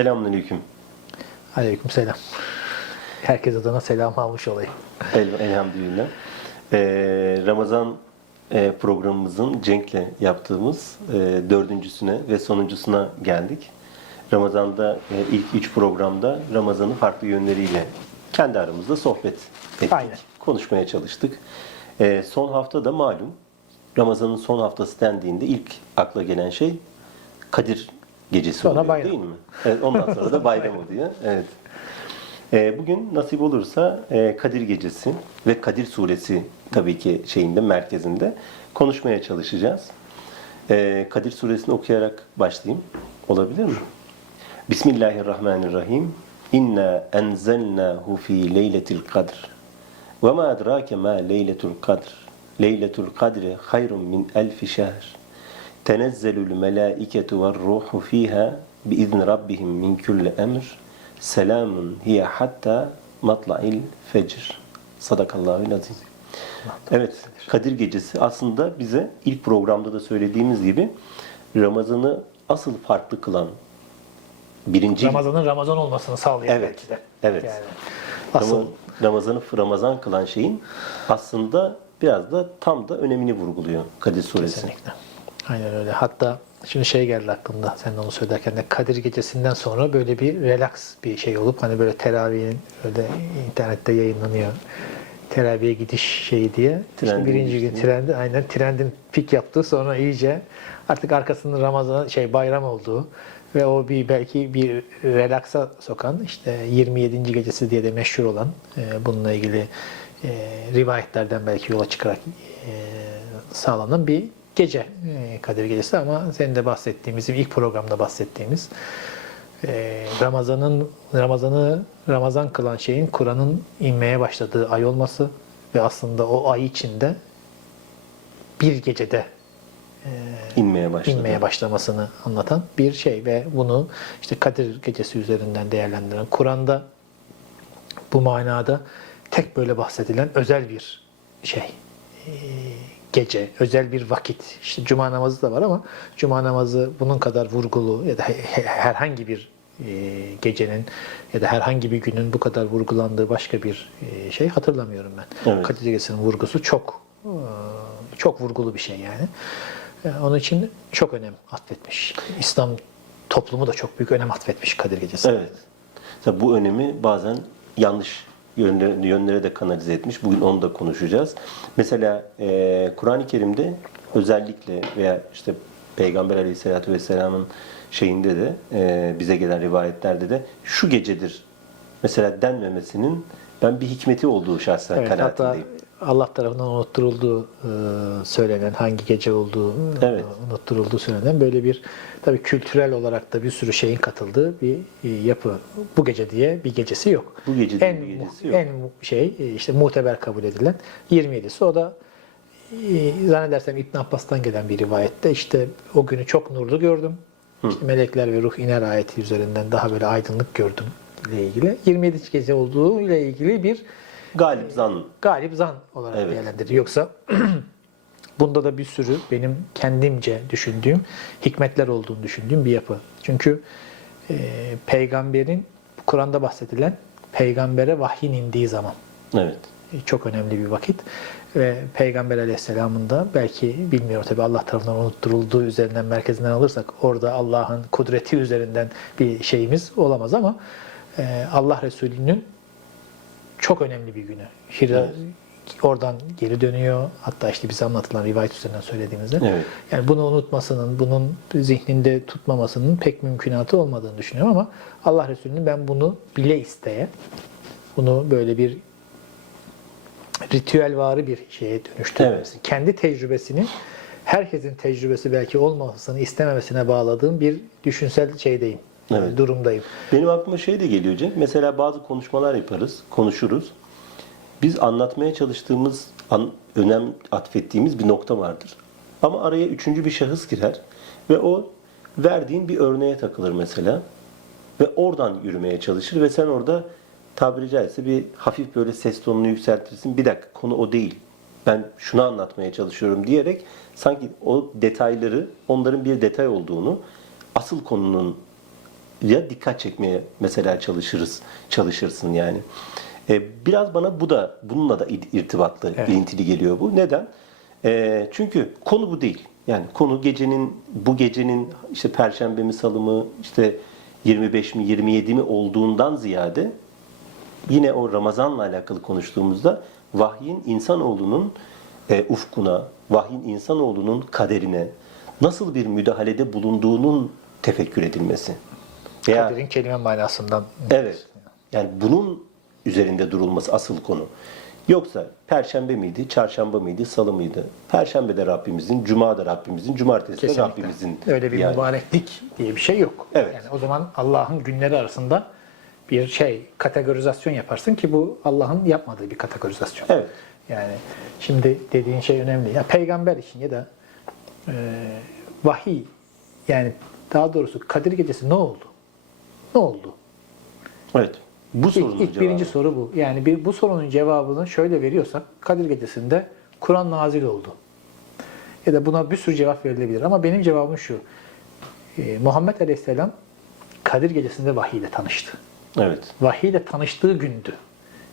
Selamünaleyküm. Aleyküm selam. Herkes adına selam almış olayım. El, elhamdülillah. Ee, Ramazan e, programımızın Cenk'le yaptığımız e, dördüncüsüne ve sonuncusuna geldik. Ramazan'da e, ilk üç programda Ramazan'ın farklı yönleriyle kendi aramızda sohbet ettik. Aynen. Konuşmaya çalıştık. E, son hafta da malum Ramazan'ın son haftası dendiğinde ilk akla gelen şey Kadir gecesi Sonra oluyor bayram. değil mi? Evet, ondan sonra da bayram oluyor. Evet. Ee, bugün nasip olursa e, Kadir Gecesi ve Kadir Suresi tabii ki şeyinde merkezinde konuşmaya çalışacağız. Ee, Kadir Suresini okuyarak başlayayım. Olabilir mi? Bismillahirrahmanirrahim. İnna enzelnahu fi leyletil kadr. Ve ma adrake ma leyletul kadr. Leyletul kadri hayrun min elfi şehr. Tenezzelul melâiketu ve ruhu fiha biizni rabbihim min kulli emr. Selamun hiye hatta matla'il fecr. Sadakallahu azim. Evet, Kadir Gecesi aslında bize ilk programda da söylediğimiz gibi Ramazan'ı asıl farklı kılan birinci Ramazan'ın Ramazan olmasını sağlayan Evet, belki de. evet. Yani asıl Rama- Ramazan'ı Ramazan kılan şeyin aslında biraz da tam da önemini vurguluyor Kadir Suresi. kesinlikle. Aynen öyle. Hatta şimdi şey geldi aklımda sen onu söylerken de Kadir Gecesi'nden sonra böyle bir relax bir şey olup hani böyle teravihin öyle internette yayınlanıyor. Teraviye gidiş şeyi diye. İşte Trendin birinci gün trendi aynen trendin pik yaptı sonra iyice artık arkasında Ramazan şey bayram olduğu ve o bir belki bir relaksa sokan işte 27. gecesi diye de meşhur olan e, bununla ilgili e, rivayetlerden belki yola çıkarak e, sağlanan bir gece Kadir Gecesi ama senin de bahsettiğimiz ilk programda bahsettiğimiz Ramazan'ın Ramazan'ı Ramazan kılan şeyin Kur'an'ın inmeye başladığı ay olması ve aslında o ay içinde bir gecede İnmeye başladı. inmeye başlamasını anlatan bir şey ve bunu işte Kadir Gecesi üzerinden değerlendiren Kur'an'da bu manada tek böyle bahsedilen özel bir şey gece, özel bir vakit. İşte cuma namazı da var ama cuma namazı bunun kadar vurgulu ya da he- he- herhangi bir e, gecenin ya da herhangi bir günün bu kadar vurgulandığı başka bir e, şey hatırlamıyorum ben. Evet. Kadir Gecesi'nin vurgusu çok e, çok vurgulu bir şey yani. Onun için çok önem atfetmiş. İslam toplumu da çok büyük önem atfetmiş Kadir Gecesi. Evet. Tabii bu önemi bazen yanlış yönlere, yönlere de kanalize etmiş. Bugün onu da konuşacağız. Mesela e, Kur'an-ı Kerim'de özellikle veya işte Peygamber Aleyhisselatü Vesselam'ın şeyinde de e, bize gelen rivayetlerde de şu gecedir mesela denmemesinin ben bir hikmeti olduğu şahsen Evet, hatta kanaatindeyim. Allah tarafından unutturulduğu e, söylenen, hangi gece olduğu e, Evet. unutturulduğu söylenen böyle bir tabii kültürel olarak da bir sürü şeyin katıldığı bir e, yapı. Bu gece diye bir gecesi yok. Bu gece diye en, bir gecesi yok. En şey işte muteber kabul edilen 27'si o da zannedersem İbn Abbas'tan gelen bir rivayette işte o günü çok nurlu gördüm. İşte melekler ve ruh iner ayeti üzerinden daha böyle aydınlık gördüm ile ilgili. 27. gece olduğu ile ilgili bir Galip zan galip zan olarak Evet. değerlendirilir. Yoksa bunda da bir sürü benim kendimce düşündüğüm hikmetler olduğunu düşündüğüm bir yapı. Çünkü e, peygamberin Kur'an'da bahsedilen peygambere vahyin indiği zaman evet. e, çok önemli bir vakit ve Peygamber Aleyhisselam'ın da belki bilmiyorum tabi Allah tarafından unutturulduğu üzerinden merkezinden alırsak orada Allah'ın kudreti üzerinden bir şeyimiz olamaz ama e, Allah Resulü'nün çok önemli bir günü. Hira Evet. oradan geri dönüyor. Hatta işte bize anlatılan rivayet üzerinden söylediğimizde. Evet. Yani bunu unutmasının, bunun zihninde tutmamasının pek mümkünatı olmadığını düşünüyorum ama Allah Resulü'nün ben bunu bile isteye, bunu böyle bir ritüel varı bir şeye dönüştürmesi. Kendi tecrübesini herkesin tecrübesi belki olmamasını istememesine bağladığım bir düşünsel şeydeyim. Evet. Durumdayım. Benim aklıma şey de geliyor Cenk. Mesela bazı konuşmalar yaparız, konuşuruz. Biz anlatmaya çalıştığımız, an, önem atfettiğimiz bir nokta vardır. Ama araya üçüncü bir şahıs girer ve o verdiğin bir örneğe takılır mesela. Ve oradan yürümeye çalışır ve sen orada tabiri caizse bir hafif böyle ses tonunu yükseltirsin. Bir dakika konu o değil. Ben şunu anlatmaya çalışıyorum diyerek sanki o detayları onların bir detay olduğunu asıl konunun ya dikkat çekmeye mesela çalışırız, çalışırsın yani. E, biraz bana bu da bununla da ir- irtibatlı, Evet. ilintili geliyor bu. Neden? E, çünkü konu bu değil. Yani konu gecenin bu gecenin işte perşembe mi salı mı işte 25 mi 27 mi olduğundan ziyade yine o Ramazan'la alakalı konuştuğumuzda vahyin insanoğlunun e, ufkuna, vahyin insanoğlunun kaderine nasıl bir müdahalede bulunduğunun tefekkür edilmesi. Veya, Kadir'in kelime manasından. evet. Yani bunun üzerinde durulması asıl konu. Yoksa perşembe miydi, çarşamba mıydı, salı mıydı? Perşembe de Rabbimizin, cuma da Rabbimizin, cumartesi de. Rabbimizin. Öyle bir yani. mübareklik diye bir şey yok. Evet. Yani o zaman Allah'ın günleri arasında bir şey kategorizasyon yaparsın ki bu Allah'ın yapmadığı bir kategorizasyon. Evet. Yani şimdi dediğin şey önemli. Ya peygamber için ya da e, vahiy yani daha doğrusu Kadir Gecesi ne oldu? Ne oldu? Evet. Bu sorunun İlk, ilk cevabı. birinci soru bu. Yani bir, bu sorunun cevabını şöyle veriyorsak Kadir Gecesi'nde Kur'an nazil oldu. Ya da buna bir sürü cevap verilebilir. Ama benim cevabım şu. Ee, Muhammed Aleyhisselam Kadir Gecesi'nde vahiy ile tanıştı. Evet. Vahiy ile tanıştığı gündü.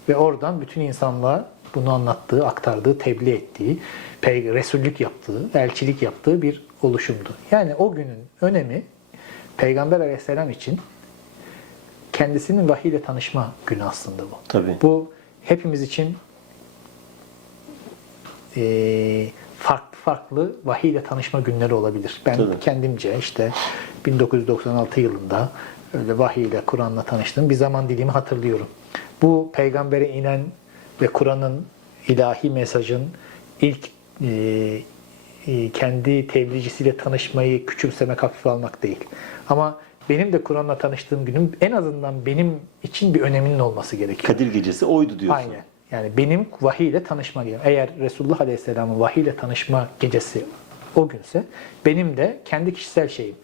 Ve oradan bütün insanlığa bunu anlattığı, aktardığı, tebliğ ettiği, Resullük yaptığı, elçilik yaptığı bir oluşumdu. Yani o günün önemi Peygamber Aleyhisselam için kendisinin vahiy ile tanışma günü aslında bu. Tabii. Bu hepimiz için eee, farklı farklı vahiy ile tanışma günleri olabilir. Ben Tabii. kendimce işte 1996 yılında öyle vahiy ile Kur'an'la tanıştığım bir zaman dilimi hatırlıyorum. Bu peygambere inen ve Kur'an'ın ilahi mesajın ilk eee, e, kendi tebliğcisiyle tanışmayı küçümsemek, hafife almak değil. Ama benim de Kur'an'la tanıştığım günün en azından benim için bir öneminin olması gerekiyor. Kadir gecesi oydu diyorsun. Aynen. Yani benim vahiy ile tanışma gecem. Eğer Resulullah Aleyhisselam'ın vahiy ile tanışma gecesi o günse benim de kendi kişisel şeyim.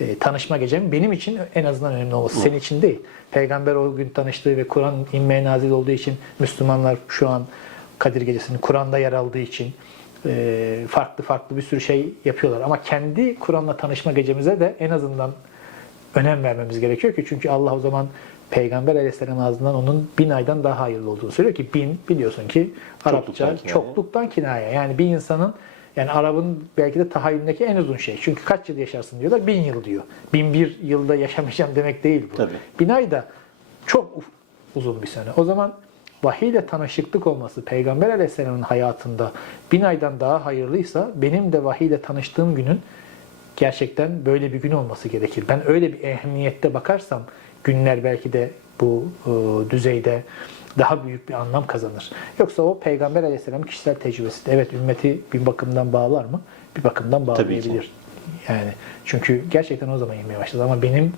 e, tanışma gecem benim için en azından önemli olması. Senin için değil. Peygamber o gün tanıştığı ve Kur'an inmeye nazil olduğu için Müslümanlar şu an Kadir Gecesi'nin Kur'an'da yer aldığı için e, farklı farklı bir sürü şey yapıyorlar. Ama kendi Kur'an'la tanışma gecemize de en azından önem vermemiz gerekiyor ki çünkü Allah o zaman Peygamber Aleyhisselam ağzından onun bin aydan daha hayırlı olduğunu söylüyor ki bin biliyorsun ki Arapça Çokluktan kinaye. çokluktan kinaye. Yani bir insanın yani Arap'ın belki de tahayyülündeki en uzun şey. Çünkü kaç yıl yaşarsın diyorlar? Bin yıl diyor. Bin bir yılda yaşamayacağım demek değil bu. Tabii. Bin ay da çok uzun bir sene. O zaman vahiy ile tanışıklık olması Peygamber Aleyhisselam'ın hayatında bin aydan daha hayırlıysa benim de vahiy ile tanıştığım günün gerçekten böyle bir gün olması gerekir. Ben öyle bir ehemmiyette bakarsam günler belki de bu e, düzeyde daha büyük bir anlam kazanır. Yoksa o Peygamber Aleyhisselam'ın kişisel tecrübesi. Evet ümmeti bir bakımdan bağlar mı? Bir bakımdan bağlayabilir. Yani çünkü gerçekten o zaman inmeye başladı ama benim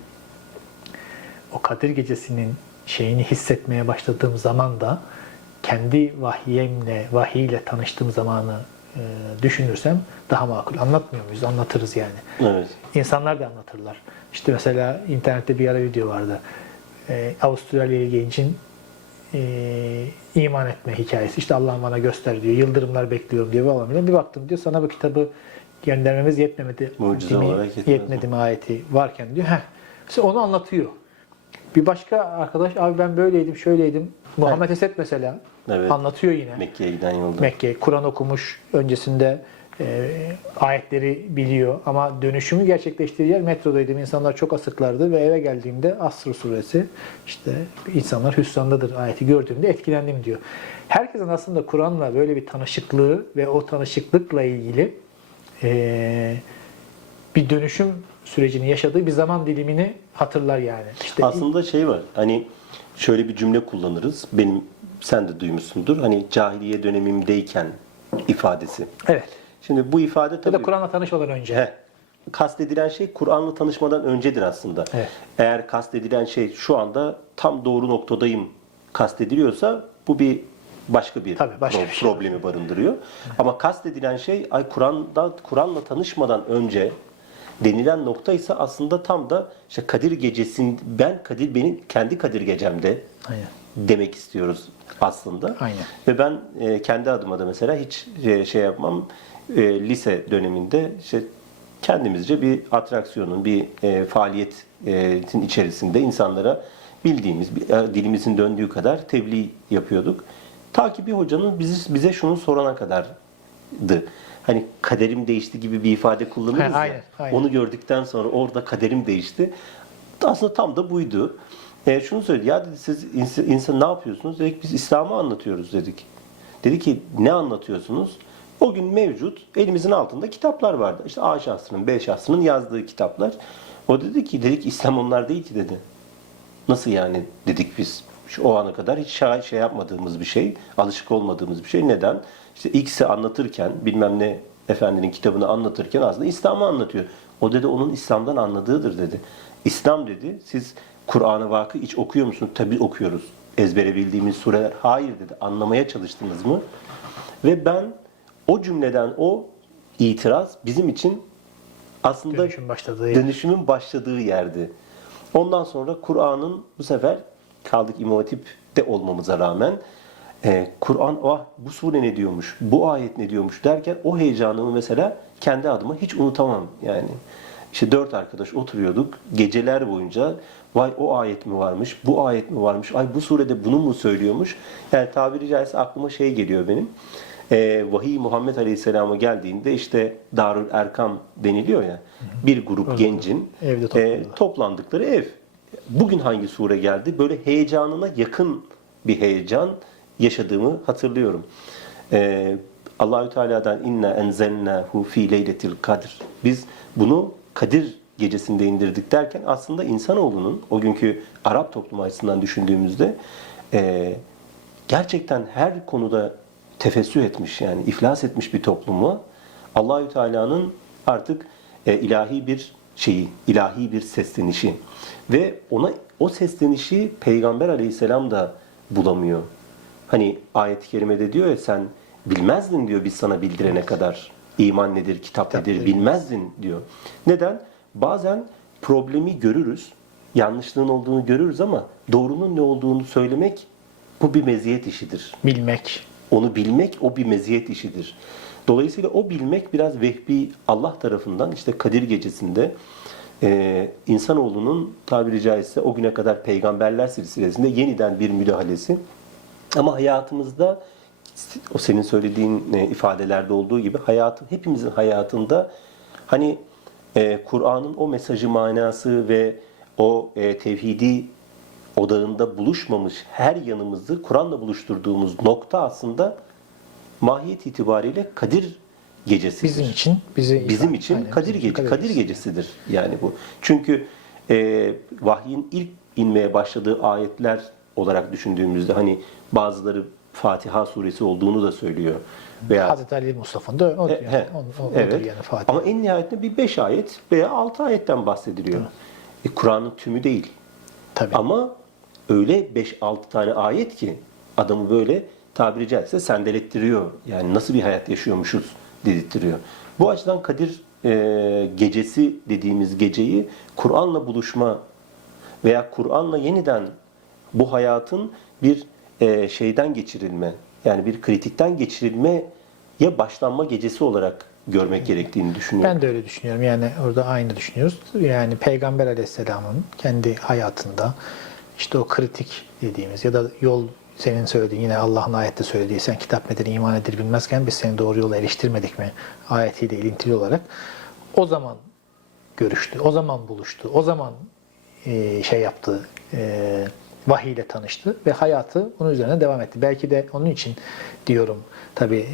o Kadir Gecesi'nin şeyini hissetmeye başladığım zaman da kendi vahyemle, vahiy ile tanıştığım zamanı düşünürsem daha makul. Anlatmıyor muyuz? Anlatırız yani. Evet. İnsanlar da anlatırlar. İşte mesela internette bir ara video vardı. Ee, Avustralyalı gencin e, iman etme hikayesi. İşte Allah'ım bana göster diyor. Yıldırımlar bekliyorum diyor falan. filan. Bir baktım diyor sana bu kitabı göndermemiz yetmemedi. Mucize olarak yetmez yetmedi mi ayeti varken diyor. Heh. İşte onu anlatıyor. Bir başka arkadaş abi ben böyleydim, şöyleydim. Muhammed Esed mesela Evet. anlatıyor yine. Mekke'ye giden yolda. Mekke, Kur'an okumuş, öncesinde e, ayetleri biliyor ama dönüşümü gerçekleştiği yer metrodaydım. İnsanlar çok asıklardı ve eve geldiğimde Asr suresi işte insanlar hüsrandadır ayeti gördüğümde etkilendim diyor. Herkesin aslında Kur'an'la böyle bir tanışıklığı ve o tanışıklıkla ilgili e, bir dönüşüm sürecini yaşadığı bir zaman dilimini hatırlar yani. İşte Aslında şey var. Hani şöyle bir cümle kullanırız. Benim sen de duymuşsundur. Hani cahiliye dönemimdeyken ifadesi. evet. Şimdi bu ifade Ya tabii da Kur'an'la tanışmadan önce. He. Kastedilen şey Kur'an'la tanışmadan öncedir aslında. Evet. Eğer kastedilen şey şu anda tam doğru noktadayım kastediliyorsa bu bir başka bir, Tabii, başka pro- bir şey. problemi barındırıyor. Ama kastedilen şey ay Kur'an'da Kur'an'la tanışmadan önce denilen nokta ise aslında tam da işte Kadir gecesin ben Kadir benim kendi Kadir gecemde Aynen. demek istiyoruz aslında. Aynen. Ve ben e, kendi adıma da mesela hiç e, şey yapmam e, lise döneminde işte kendimizce bir atraksiyonun, bir e, faaliyet ayetin içerisinde insanlara bildiğimiz, e, dilimizin döndüğü kadar tebliğ yapıyorduk. Ta ki bir hocanın bizi, bize şunu sorana kadardı. Hani kaderim değişti gibi bir ifade kullanırız Ha, ya. aynen, aynen. Onu gördükten sonra orada kaderim değişti. Aslında tam da buydu. E, şunu söyledi. Ya dedi siz insan, insan ne yapıyorsunuz? Dedik biz İslam'ı anlatıyoruz dedik. Dedi ki ne anlatıyorsunuz? O gün mevcut elimizin altında kitaplar vardı. İşte A şahsının, B şahsının yazdığı kitaplar. O dedi ki dedik İslam onlar değil ki dedi. Nasıl yani dedik biz. Şu o ana kadar hiç şey, şey yapmadığımız bir şey, alışık olmadığımız bir şey. Neden? İşte X'i anlatırken, bilmem ne efendinin kitabını anlatırken aslında İslam'ı anlatıyor. O dedi onun İslam'dan anladığıdır dedi. İslam dedi, siz Kur'an-ı Vakı hiç okuyor musunuz? Tabii okuyoruz. Ezbere bildiğimiz sureler. Hayır dedi. Anlamaya çalıştınız mı? Ve ben o cümleden o itiraz bizim için aslında Dönüşüm başladığı yer. dönüşümün başladığı yerdi. Ondan sonra Kur'an'ın bu sefer kaldık İmam Hatip'te olmamıza rağmen e, Kur'an ah bu sure ne diyormuş, bu ayet ne diyormuş derken o heyecanımı mesela kendi adıma hiç unutamam yani. İşte dört arkadaş oturuyorduk geceler boyunca vay o ayet mi varmış, bu ayet mi varmış, ay bu surede bunu mu söylüyormuş. Yani tabiri caizse aklıma şey geliyor benim. E, vahiy Muhammed Aleyhisselam'a geldiğinde işte Darül Erkam deniliyor ya. Bir grup gencin Evde e, toplandıkları ev. Bugün hangi sure geldi? Böyle heyecanına yakın bir heyecan yaşadığımı hatırlıyorum. Ee, Allahü Teala'dan inna enzelnahu fi leyletil kadr. Biz bunu Kadir gecesinde indirdik derken aslında insanoğlunun o günkü Arap toplumu açısından düşündüğümüzde e, gerçekten her konuda tefessüh etmiş yani iflas etmiş bir toplumu Allahü Teala'nın artık e, ilahi bir şeyi, ilahi bir seslenişi ve ona o seslenişi Peygamber Aleyhisselam da bulamıyor. Hani ayet-i kerimede diyor ya sen bilmezdin diyor biz sana bildirene kadar iman nedir, kitap, nedir? bilmezdin diyor. Neden? Bazen problemi görürüz, yanlışlığın olduğunu görürüz ama doğrunun ne olduğunu söylemek bu bir meziyet işidir. Bilmek. Onu bilmek o bir meziyet işidir. Dolayısıyla o bilmek biraz vehbi Allah tarafından işte Kadir Gecesi'nde e, insanoğlunun tabiri caizse o güne kadar peygamberler silsilesinde yeniden bir müdahalesi. Ama hayatımızda o senin söylediğin e, ifadelerde olduğu gibi hayatın hepimizin hayatında hani e, Kur'an'ın o mesajı manası ve o e, tevhidi odağında buluşmamış her yanımızı Kur'an'la buluşturduğumuz nokta aslında mahiyet itibariyle Kadir gecesidir. Bizim için. Bizi Bizim için Aynen, Kadir gece Kadir Kadir Gecesi. gecesidir yani bu. Çünkü e, vahyin ilk inmeye başladığı ayetler olarak düşündüğümüzde hani bazıları Fatiha suresi olduğunu da söylüyor. Veya Hazreti Ali Mustafa'nın da o, E, yani, he, o, o, evet. odur yani Fatih. Ama en nihayetinde bir beş ayet veya altı ayetten bahsediliyor. E, Kur'an'ın tümü değil. Tabii. Ama öyle 5-6 tane ayet ki adamı böyle tabiri caizse sendelettiriyor. Yani nasıl bir hayat yaşıyormuşuz dedirtiyor. Bu açıdan Kadir e, gecesi dediğimiz geceyi Kur'an'la buluşma veya Kur'an'la yeniden bu hayatın bir e, şeyden geçirilme yani bir kritikten geçirilme ya başlanma gecesi olarak görmek gerektiğini düşünüyorum. Ben de öyle düşünüyorum. Yani orada aynı düşünüyoruz. Yani Peygamber Aleyhisselam'ın kendi hayatında işte o kritik dediğimiz ya da yol senin söylediğin yine Allah'ın ayette söylediği sen kitap nedir iman nedir bilmezken biz seni doğru yola eriştirmedik mi ayetiyle ilintili olarak o zaman görüştü. O zaman buluştu. O zaman e, şey yaptı. E, vahiy ile tanıştı ve hayatı bunun üzerine devam etti. Belki de onun için diyorum tabi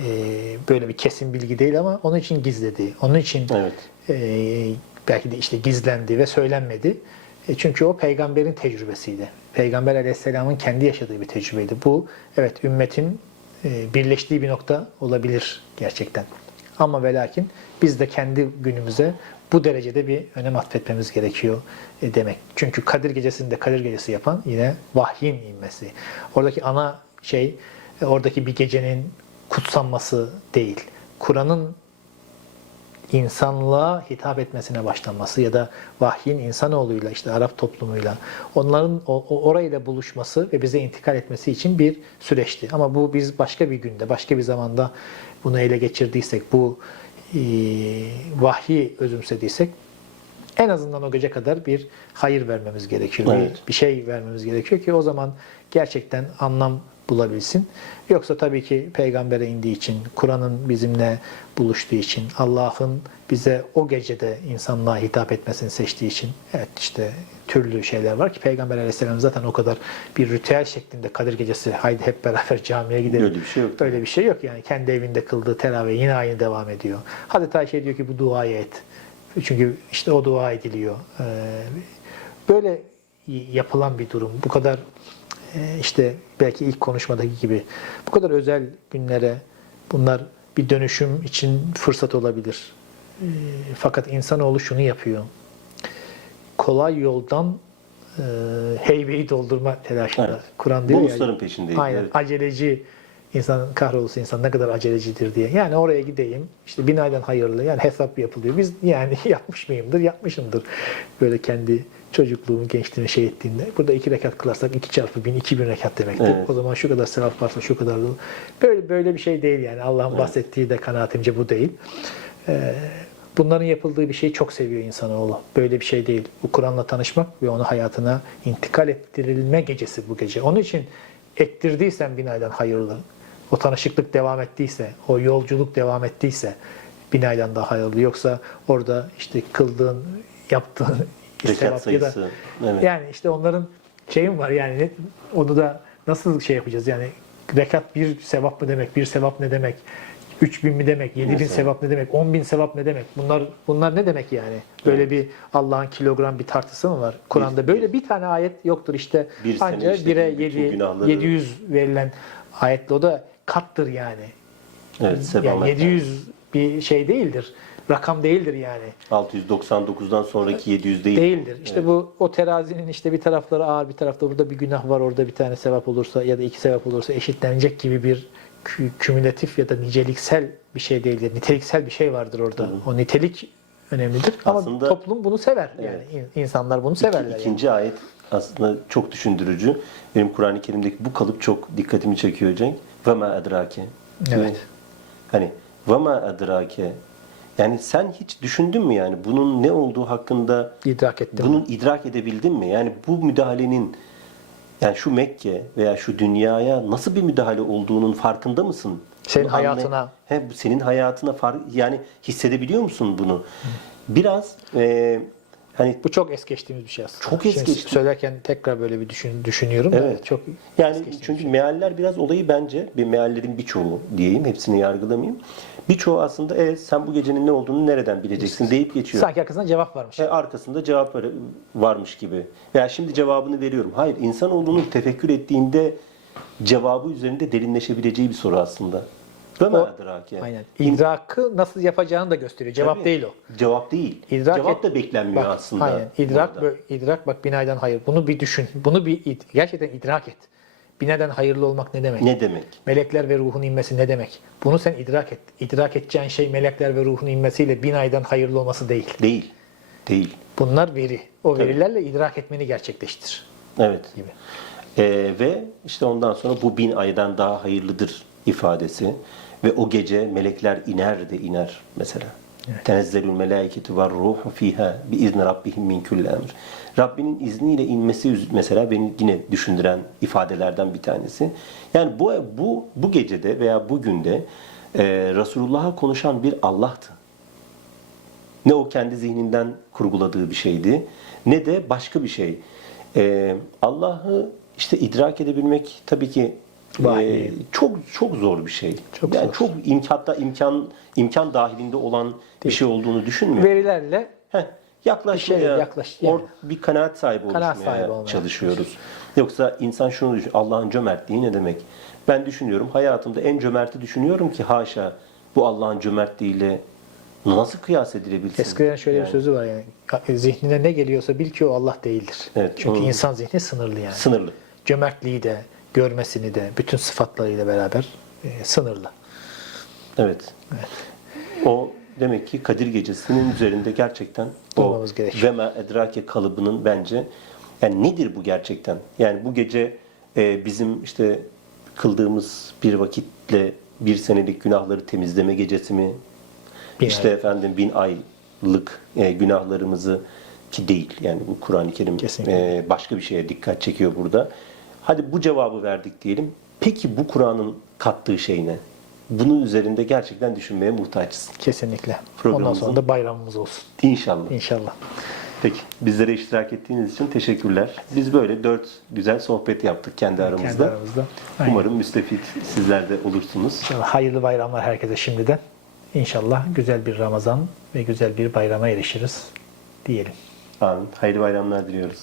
böyle bir kesin bilgi değil ama onun için gizledi. Onun için Evet. e, belki de işte gizlendi ve söylenmedi. E, çünkü o peygamberin tecrübesiydi. Peygamber aleyhisselamın kendi yaşadığı bir tecrübeydi. Bu evet ümmetin e, birleştiği bir nokta olabilir gerçekten. Ama ve lakin biz de kendi günümüze bu derecede bir önem atfetmemiz gerekiyor e, demek. Çünkü Kadir Gecesi'nde Kadir Gecesi yapan yine vahyin inmesi. Oradaki ana şey e, oradaki bir gecenin kutsanması değil. Kur'an'ın insanlığa hitap etmesine başlanması ya da vahyin insanoğluyla işte Arap toplumuyla onların o, o- orayla buluşması ve bize intikal etmesi için bir süreçti. Ama bu biz başka bir günde, başka bir zamanda bunu ele geçirdiysek, bu e, vahyi özümsediysek En azından o gece kadar bir hayır vermemiz gerekiyor. Bir- Evet. Bir, şey vermemiz gerekiyor ki o zaman gerçekten anlam bulabilsin. Yoksa tabii ki peygambere indiği için, Kur'an'ın bizimle buluştuğu için, Allah'ın bize o gecede insanlığa hitap etmesini seçtiği için evet işte türlü şeyler var ki Peygamber aleyhisselam zaten o kadar bir ritüel şeklinde Kadir gecesi haydi hep beraber camiye gidelim. Öyle bir şey yok. Öyle bir şey yok yani. Kendi evinde kıldığı teravih yine aynı devam ediyor. Hazreti Ayşe diyor ki bu duayı et. Çünkü işte o dua ediliyor. Ee, Böyle yapılan bir durum. Bu kadar e, işte belki ilk konuşmadaki gibi bu kadar özel günlere bunlar bir dönüşüm için fırsat olabilir. Ee, Fakat insanoğlu şunu yapıyor. Kolay yoldan e, heybeyi doldurma telaşında. Evet. Kur'an diyor ya. Bonusların peşindeyiz. Aynen. Evet. Aceleci insan kahrolası insan ne kadar acelecidir diye. Yani oraya gideyim. işte bin aydan hayırlı. Yani hesap yapılıyor. Biz yani yapmış mıyımdır? Yapmışımdır. Böyle kendi çocukluğumu, gençliğimi şey ettiğinde. Burada iki rekat kılarsak iki çarpı bin, iki bin rekat demektir. Evet. O zaman şu kadar sevap varsa şu kadar da. Böyle, böyle bir şey değil yani. Allah'ın Evet. bahsettiği de kanaatimce bu değil. Ee, bunların yapıldığı bir şeyi çok seviyor insanoğlu. Böyle bir şey değil. Bu Kur'an'la tanışmak ve onu hayatına intikal ettirilme gecesi bu gece. Onun için ettirdiysen bin aydan hayırlı. O tanışıklık devam ettiyse, o yolculuk devam ettiyse bin aydan daha hayırlı. Yoksa orada işte kıldığın, yaptığın Rekat sevap ya da. Evet. yani işte onların şeyim var yani onu da nasıl şey yapacağız yani rekat bir sevap mı demek, bir sevap ne demek, 3000 mi demek, 7000 Mesela. sevap ne demek, 10.000 sevap ne demek? Bunlar bunlar ne demek yani? Böyle bir Allah'ın kilogram bir tartısı mı var? Kur'an'da böyle bir tane ayet yoktur işte. Bir Ancak 1'e bütün 7 günahları- 700 verilen ayetle o da kattır yani. Evet, Yani sebamet. 700 bir şey değildir. Rakam değildir yani. 699'dan sonraki 700 değil. Değildir. İşte Evet. bu o terazinin işte bir tarafları ağır bir tarafta burada bir günah var orada bir tane sevap olursa ya da iki sevap olursa eşitlenecek gibi bir kü- kümülatif ya da niceliksel bir şey değildir. Niteliksel bir şey vardır orada. O nitelik önemlidir. Ama Aslında- toplum bunu sever. Yani Evet. İn- insanlar bunu severler. yani. İkinci ayet aslında çok düşündürücü. Benim Kur'an-ı Kerim'deki bu kalıp çok dikkatimi çekiyor Cenk. Ve ma edrake. Evet. Hani ve ma edrake. Yani sen hiç düşündün mü yani bunun ne olduğu hakkında İdrak ettim. bunun idrak edebildin mi? Yani bu müdahalenin yani şu Mekke veya şu dünyaya nasıl bir müdahale olduğunun farkında mısın? Senin Bunu hayatına. He, bu senin hayatına fark yani hissedebiliyor musun bunu? Biraz e, hani Bu çok es geçtiğimiz bir şey aslında. Çok es Şimdi geçti. Söylerken tekrar böyle bir düşün, düşünüyorum. da Evet. Çok Yani çünkü şey. mealler biraz olayı bence bir meallerin birçoğu diyeyim hepsini yargılamayayım. Birçoğu aslında e, sen bu gecenin ne olduğunu nereden bileceksin deyip geçiyor. Sanki arkasında cevap varmış. E, arkasında cevap var- varmış gibi. Veya şimdi cevabını veriyorum. Hayır, insanoğlunun tefekkür ettiğinde cevabı üzerinde derinleşebileceği bir soru aslında. Ma O- edrake. Aynen. İdrakı nasıl yapacağını da gösteriyor. Cevap Tabii. değil o. Cevap değil. İdrak Cevap et- da beklenmiyor Bak, aslında. Aynen. İdrak, burada. bö- idrak bak binayden hayır. Bunu bir düşün. Bunu bir id- gerçekten idrak et. Binadan hayırlı olmak ne demek? Ne demek? Melekler ve ruhun inmesi ne demek? Bunu sen idrak et. İdrak edeceğin şey melekler ve ruhun inmesiyle binaydan hayırlı olması değil. Değil. Değil. Bunlar veri. O Tabii. verilerle idrak etmeni gerçekleştir. Evet. Gibi. Ee, ve işte ondan sonra bu bin aydan daha hayırlıdır ifadesi. Ve o gece melekler iner de iner mesela. Tenezzelül melaiketu ve ruhu fiha bi izni rabbihim min kulli emr. Rabbinin izniyle inmesi mesela beni yine düşündüren ifadelerden bir tanesi. Yani bu bu bu gecede veya bugün de e, Resulullah'a konuşan bir Allah'tı. Ne o kendi zihninden kurguladığı bir şeydi ne de başka bir şey. Ee, Allah'ı işte idrak edebilmek tabii ki e, Vahiy. çok çok zor bir şey. Çok yani zor. çok imkan hatta imkan imkan dahilinde olan bir Değil. şey olduğunu düşünmüyorum. Verilerle Heh, yaklaşmaya, Bir şeye yaklaş- yani. or- bir kanaat sahibi Kanaat oluşmaya sahibi olmaya çalışıyoruz. Yoksa insan şunu düşün, Allah'ın cömertliği ne demek? Ben düşünüyorum, hayatımda en cömerti düşünüyorum ki haşa bu Allah'ın cömertliğiyle nasıl kıyas edilebilsin? eskiden şöyle Yani bir sözü var yani. Zihnine ne geliyorsa bil ki o Allah değildir. Evet, Çünkü onun- insan zihni sınırlı yani. Sınırlı. Cömertliği de, görmesini de, bütün sıfatlarıyla beraber e, sınırlı. Evet. O demek ki Kadir Gecesi'nin üzerinde gerçekten o gerekiyor. Vema Edrake kalıbının bence yani nedir bu gerçekten? Yani bu gece e, bizim işte kıldığımız bir vakitle bir senelik günahları temizleme gecesi mi? Bin işte ay. efendim bin aylık e, günahlarımızı ki değil. Yani bu Kur'an-ı Kerim Kesinlikle. e, başka bir şeye dikkat çekiyor burada. Hadi bu cevabı verdik diyelim. Peki bu Kur'an'ın kattığı şey ne? Bunun üzerinde gerçekten düşünmeye muhtaçız. Kesinlikle. Ondan sonra da bayramımız olsun. İnşallah. İnşallah. Peki. Bizlere iştirak ettiğiniz için teşekkürler. Biz böyle dört güzel sohbet yaptık kendi aramızda. Kendi aramızda. Aynen. Umarım müstefit sizler de olursunuz. Hayırlı bayramlar herkese şimdiden. İnşallah güzel bir Ramazan ve güzel bir bayrama erişiriz diyelim. Amin. Hayırlı bayramlar diliyoruz.